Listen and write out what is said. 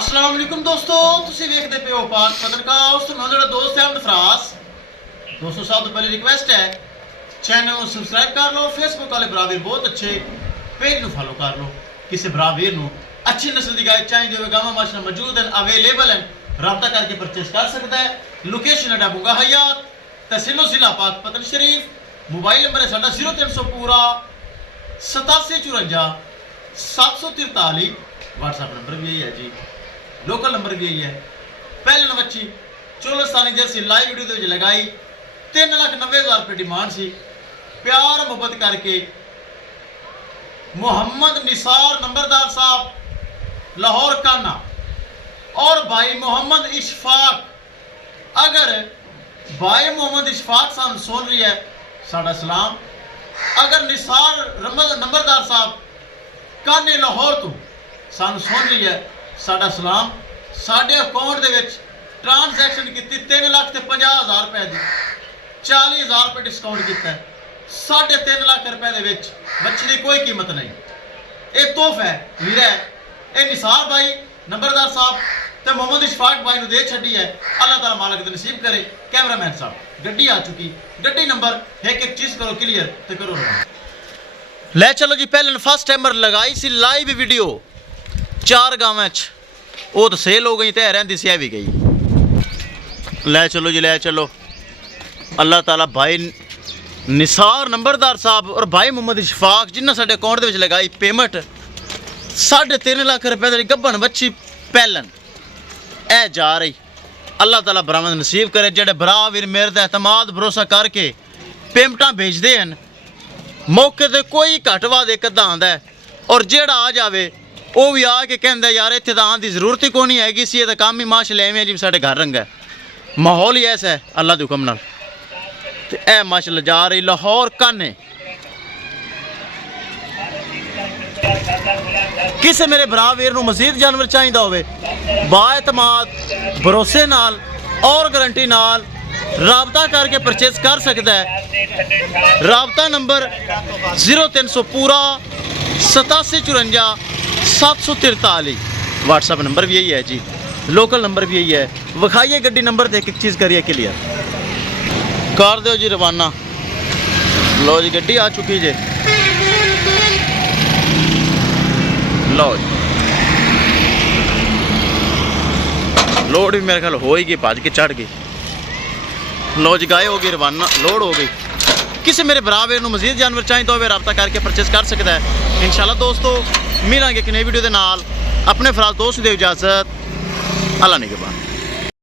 अस्सलाम वालेकुम दोस्तों, तुसी देखते पे हो पाक पत्रकार तो मैं जो दोस्त है अहमद फरास। दोस्तों सब तो पहले रिक्वेस्ट है चैनल को सब्सक्राइब कर लो, फेसबुक वाले बराबर बहुत अच्छे पेज को फॉलो कर लो। किसी बराबर को अच्छी नस्ल की गाय चाहिए हो गावा माशा मौजूद हैं, अवेलेबल हैं, रब्ता करके परचेस कर सकता है। लोकेशन है डाबूगा हयात, तहसीलो जिला पाक पतन शरीफ। मोबाइल नंबर है साडा 0300 पूरा 8754 743। व्हाट्सएप नंबर भी यही है जी, लोकल नंबर भी यही है। पहले बच्ची 14 साल जर्सी लाइव वीडियो के लगाई, 3,90,000 रुपये डिमांड सी। प्यार मुहब्बत करके मोहम्मद निसार नंबरदार साहब लाहौर काना और भाई मोहम्मद इशफाक, अगर भाई मोहम्मद इशफाक साहब सुन रही है साडा सलाम। अगर निसार नंबरदार साहब काने लाहौर तो सानू सुन रही है साडा सलाम। साडे अकाउंट दे विच ट्रांसैक्शन की 3,50,000 रुपए की 40,000 रुपये डिस्काउंट किया। 3.5 लाख रुपए दे विच बच्चे की कोई कीमत नहीं। ये तोहफा है वीर है, ये निसार भाई नंबरदार साहब तो मोहम्मद इशफाक भाई दे छड़ी है। अल्लाह ताला मालिक तो नसीब करे। कैमरामैन साहब गड्डी आ चुकी, गड्डी नंबर एक चीज करो क्लियर तो करो ले चलो जी। पहले फर्स्ट टाइमर लगाई सी लाइव वीडियो 4 गाँव वो तो सेल हो गई, तय रही सी भी गई। ले चलो जी ले चलो। अल्लाह ताला भाई निसार नंबरदार साहब और भाई मोहम्मद इशफाक जिन्हें साढ़े अकाउंट में लगाई पेमेंट 3.5 लाख रुपए की गब्बन बच्ची पहलन ए जा रही। अल्लाह ताला बरामद नसीब करे। जेडे भरा वीर मेरे ते एतमाद भरोसा करके पेमेंटा भेजते हैं मौके ते कोई घट वाद एक अद्धा आंदा है, और जेड़ा आ जावे वो भी आके कहता यार इतने तो आने की जरूरत ही को नहीं हैगी सी, तो काम ही माश ले जिम्मे साढ़े घर रंगा है। माहौल ही ऐसा है अल्लाह के हुक्म नाल। ते ए माशाल्लाह जा रही लाहौर काने। किसी मेरे भरा वीर नूं मजीद जानवर चाहिए होवे बाएतमाद भरोसे नाल और गारंटी नाल राबता करके परचेस कर सकता है। राबता नंबर 0300 पूरा 8754 743। व्हाट्सएप नंबर भी यही है जी, लोकल नंबर भी यही है। विखाइए गड्डी नंबर देख एक चीज़ करिए क्लियर कर दो जी रवाना। लो जी गड्डी आ चुकी जे, लो जी लोड भी मेरे ख्याल हो ही गई, भज के चढ़ गई। लो जी गाय हो गई रवाना, लोड हो गई। किसी मेरे बराबर में मजीद जानवर चाहिए तो रब्ता करके परचेस कर सकता है। इंशाल्लाह दोस्तों मिलेंगे एक नई वीडियो के नाल। अपने फराज दोस्त दे इजाजत, अल्लाह निगहबान।